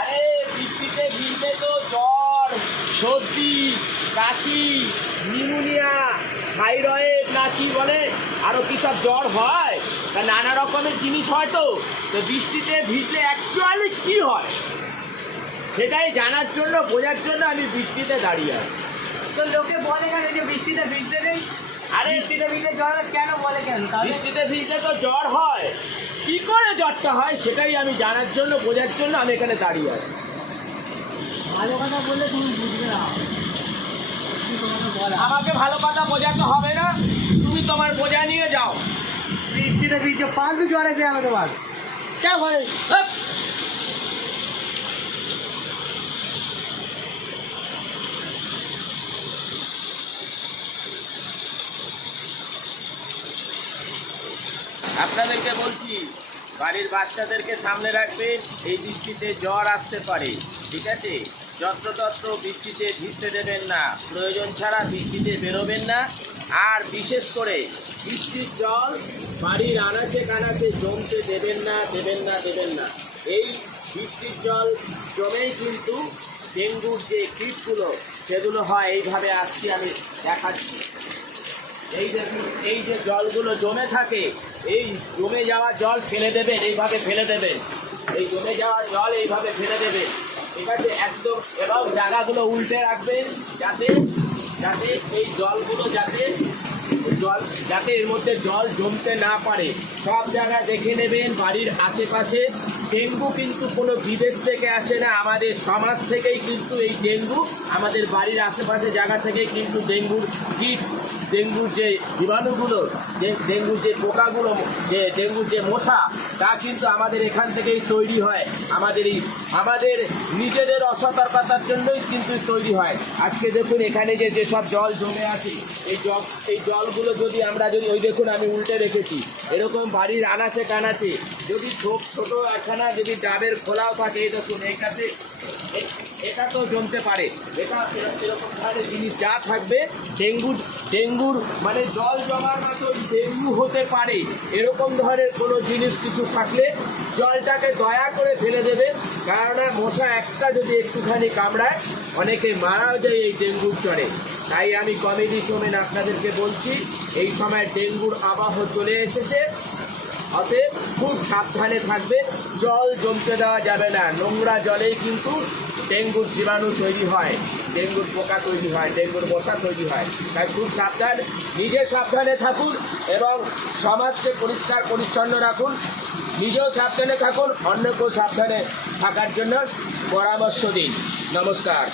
আরে বৃষ্টিতে ভিজলে তো জ্বর, সর্দি, কাশি, নিউমোনিয়া, থাইরয়েড না কি বলে আরও কী সব জ্বর হয়, তা নানা রকমের জিনিস হয়। তো বৃষ্টিতে ভিজলে অ্যাকচুয়ালি কী হয় সেটাই জানার জন্য, বোঝার জন্য আমি বৃষ্টিতে দাঁড়িয়ে আছি। তো লোকে বলে কেন যে বৃষ্টিতে ভিজতে নেই? আরে বৃষ্টিতে ভিজতে জ্বর হয় কেন বলে কেন? বৃষ্টিতে ভিজলে তো জ্বর হয়, কী করে জ্বরটা হয় সেটাই আমি জানার জন্য, বোঝার জন্য আমি এখানে দাঁড়িয়ে আছি। ভালো কথা বললে তুমি বুঝবে না। আমাকে ভালো কথা বোঝাতে হবে না, তুমি তোমার বোঝা নিয়ে যাও। বৃষ্টিতে ভিজতে ফালতু জ্বর এসে আমাকে তোমার কেন বলে? হাপ! আপনাদেরকে বলছি, বাড়ির বাচ্চাদেরকে সামনে রাখবেন, এই বৃষ্টিতে জ্বর আসতে পারে, ঠিক আছে? যত্রতত্র বৃষ্টিতে ভিজতে দেবেন না, প্রয়োজন ছাড়া বৃষ্টিতে বেরোবেন না। আর বিশেষ করে বৃষ্টির জল বাড়ির আনাচে কানাচে জমতে দেবেন না, দেবেন না, দেবেন না। এই বৃষ্টির জল জমেই কিন্তু ডেঙ্গুর যে কীটগুলো সেগুলো হয়। এইভাবে আসছি আমি দেখাচ্ছি। এই দেখুন, এই যে জলগুলো জমে থাকে, এই জমে যাওয়া জল ফেলে দেবেন, এইভাবে ফেলে দেবেন। এই জমে যাওয়া জল এইভাবে ফেলে দেবেন, ঠিক আছে? একদম। এবং জায়গাগুলো উল্টে রাখবেন যাতে যাতে এই জলগুলো যাতে এর মধ্যে জল জমতে না পারে। সব জায়গায় দেখে নেবেন বাড়ির আশেপাশে। ডেঙ্গু কিন্তু কোনো বিদেশ থেকে আসে না, আমাদের সমাজ থেকেই কিন্তু এই ডেঙ্গু, আমাদের বাড়ির আশেপাশে জায়গা থেকেই কিন্তু ডেঙ্গুর কীট, ডেঙ্গুর যে জীবাণুগুলো, ডেঙ্গুর যে পোকাগুলো, ডেঙ্গুর যে মশা, তা কিন্তু আমাদের এখান থেকেই তৈরি হয়। আমাদের নিজেদের অসতর্কতার জন্যই কিন্তু তৈরি হয়। আজকে দেখুন এখানে যেসব জল জমে আছে, এই জলগুলো যদি ওই দেখুন আমি উল্টে রেখেছি, এরকম বাড়ির আনাচে কানাচে যদি ছোট একখানা যদি ডাবের খোলাও থাকে, এই দেখুন এইটাতে, এটা তো জমতে পারে। এটা এরকম ধরনের জিনিস যা থাকবে, ডেঙ্গুর মানে জল জমার মতো ডেঙ্গু হতে পারে, এরকম ধরনের কোনো জিনিস কিছু থাকলে জলটাকে দয়া করে ফেলে দেবে। কেননা মশা একটা যদি একটুখানি কামড়ায়, অনেকে মারাও যায় এই ডেঙ্গুর জ্বরে। তাই আমি কমেডি শোমেন আপনাদেরকে বলছি, এই সময় ডেঙ্গুর আবহ চলে এসেছে, অতএব খুব সাবধানে থাকবে। জল জমতে দেওয়া যাবে না, নোংরা জলেই কিন্তু ডেঙ্গুর জীবাণু তৈরি হয়, ডেঙ্গুর পোকা তৈরি হয়, ডেঙ্গুর মশা তৈরি হয়। তাই খুব সাবধান, নিজে সাবধানে থাকুন এবং সমাজকে পরিষ্কার পরিচ্ছন্ন রাখুন। নিজেও সাবধানে থাকুন, অন্যকেও সাবধানে থাকার জন্য পরামর্শ দিন। নমস্কার।